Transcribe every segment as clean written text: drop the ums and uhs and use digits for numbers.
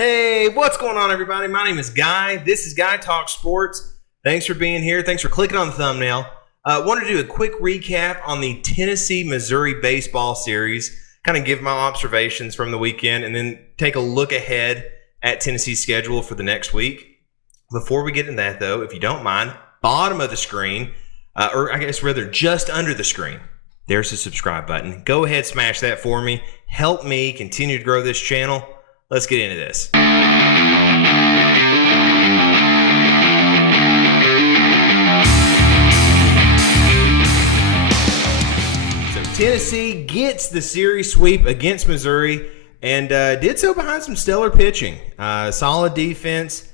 Hey, what's going on, everybody? My name is Guy. This is Guy Talk Sports. Thanks for being here. Thanks for clicking on the thumbnail. Wanted to do a quick recap on the Tennessee-Missouri baseball series, kind of give my observations from the weekend, and then take a look ahead at Tennessee's schedule for the next week. Before we get into that, though, if you don't mind, bottom of the screen, or I guess rather just under the screen, there's the subscribe button. Go ahead, smash that for me. Help me continue to grow this channel. Let's get into this. So Tennessee gets the series sweep against Missouri and did so behind some stellar pitching. Solid defense,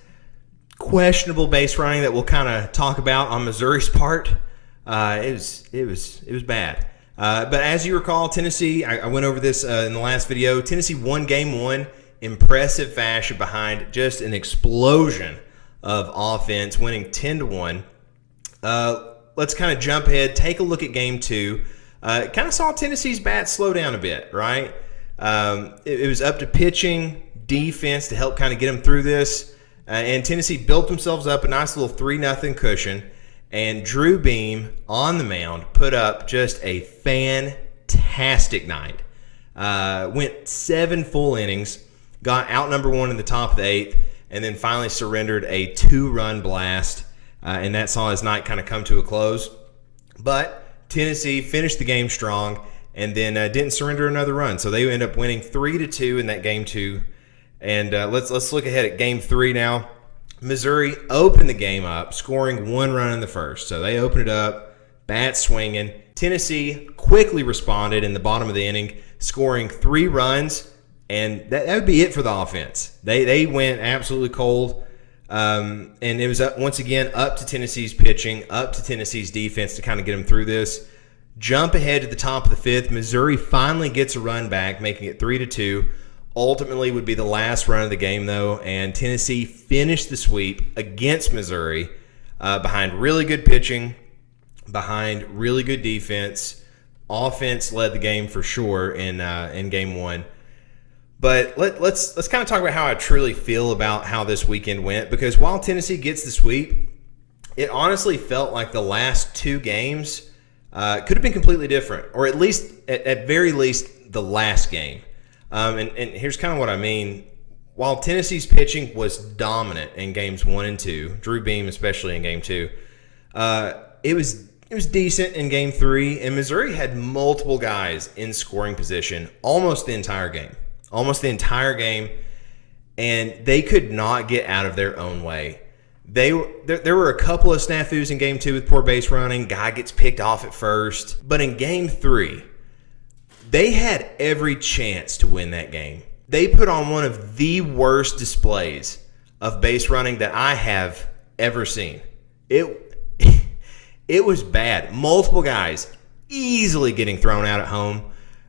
questionable base running that we'll kind of talk about on Missouri's part. It was bad. But as you recall, Tennessee, I went over this in the last video, Tennessee won game one. Impressive fashion behind just an explosion of offense, winning 10-1. Let's kind of jump ahead, take a look at game two. Kind of saw Tennessee's bat slow down a bit, right? It was up to pitching, defense to help kind of get them through this. And Tennessee built themselves up a nice little 3-0 cushion. And Drew Beam on the mound put up just a fantastic night. Went 7 full innings. Got out number 1 in the top of the 8th, and then finally surrendered a 2-run blast, and that saw his night kind of come to a close. But Tennessee finished the game strong, and then didn't surrender another run, so they end up winning 3-2 in that game 2. And let's look ahead at game 3 now. Missouri opened the game up, scoring 1 run in the first, so they opened it up, bat swinging. Tennessee quickly responded in the bottom of the inning, scoring 3 runs. And that would be it for the offense. They went absolutely cold. And it was, once again, up to Tennessee's pitching, up to Tennessee's defense to kind of get them through this. Jump ahead to the top of the 5th. Missouri finally gets a run back, making it 3-2. Ultimately would be the last run of the game, though. And Tennessee finished the sweep against Missouri behind really good pitching, behind really good defense. Offense led the game for sure in game 1. But let's kind of talk about how I truly feel about how this weekend went, because while Tennessee gets the sweep, it honestly felt like the last 2 games could have been completely different, or at least, at very least, the last game. And here's kind of what I mean. While Tennessee's pitching was dominant in games 1 and 2, Drew Beam especially in game 2, it was decent in game 3, and Missouri had multiple guys in scoring position almost the entire game. And they could not get out of their own way. There were a couple of snafus in game 2 with poor base running. Guy gets picked off at first. But in game 3, they had every chance to win that game. They put on one of the worst displays of base running that I have ever seen. It was bad. Multiple guys easily getting thrown out at home.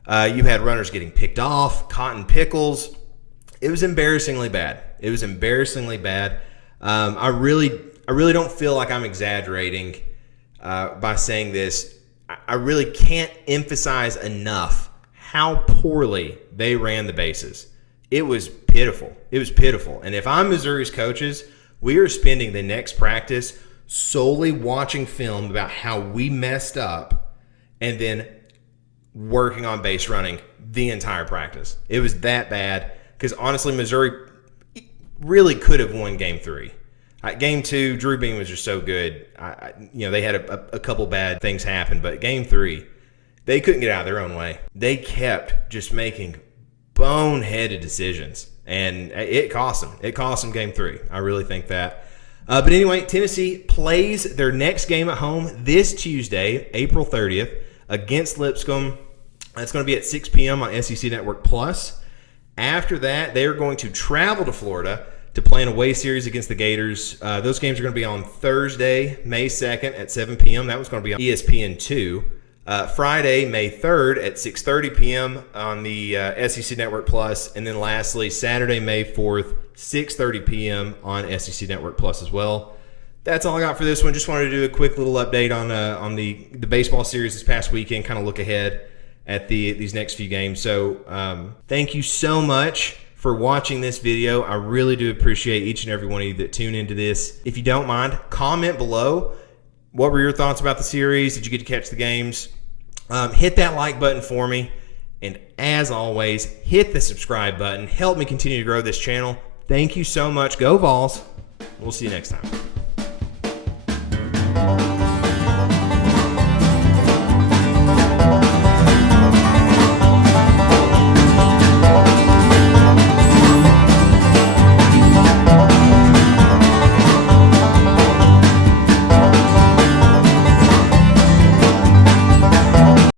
You had runners getting picked off, cotton pickles. It was embarrassingly bad. I really don't feel like I'm exaggerating by saying this. I really can't emphasize enough how poorly they ran the bases. It was pitiful. And if I'm Missouri's coaches, we are spending the next practice solely watching film about how we messed up and then working on base running the entire practice. It was that bad because honestly, Missouri really could have won game 3. Game 2, Drew Beam was just so good. They had a couple bad things happen, but game 3, they couldn't get out of their own way. They kept just making boneheaded decisions, and it cost them. It cost them game 3. I really think that. But anyway, Tennessee plays their next game at home this Tuesday, April 30th, against Lipscomb. That's going to be at 6 p.m. on SEC Network Plus. After that, they are going to travel to Florida to play an away series against the Gators. Those games are going to be on Thursday, May 2nd at 7 p.m. That one's going to be on ESPN2. Friday, May 3rd at 6:30 p.m. on the SEC Network Plus. And then lastly, Saturday, May 4th, 6:30 p.m. on SEC Network Plus as well. That's all I got for this one. Just wanted to do a quick little update on the baseball series this past weekend, kind of look ahead at these next few games. So thank you so much for for watching this video. I really do appreciate each and every one of you that tune into this. If you don't mind, comment below. What were your thoughts about the series? Did you get to catch the games? Hit that like button for me. And as always, hit the subscribe button. Help me continue to grow this channel. Thank you so much. Go Vols. We'll see you next time.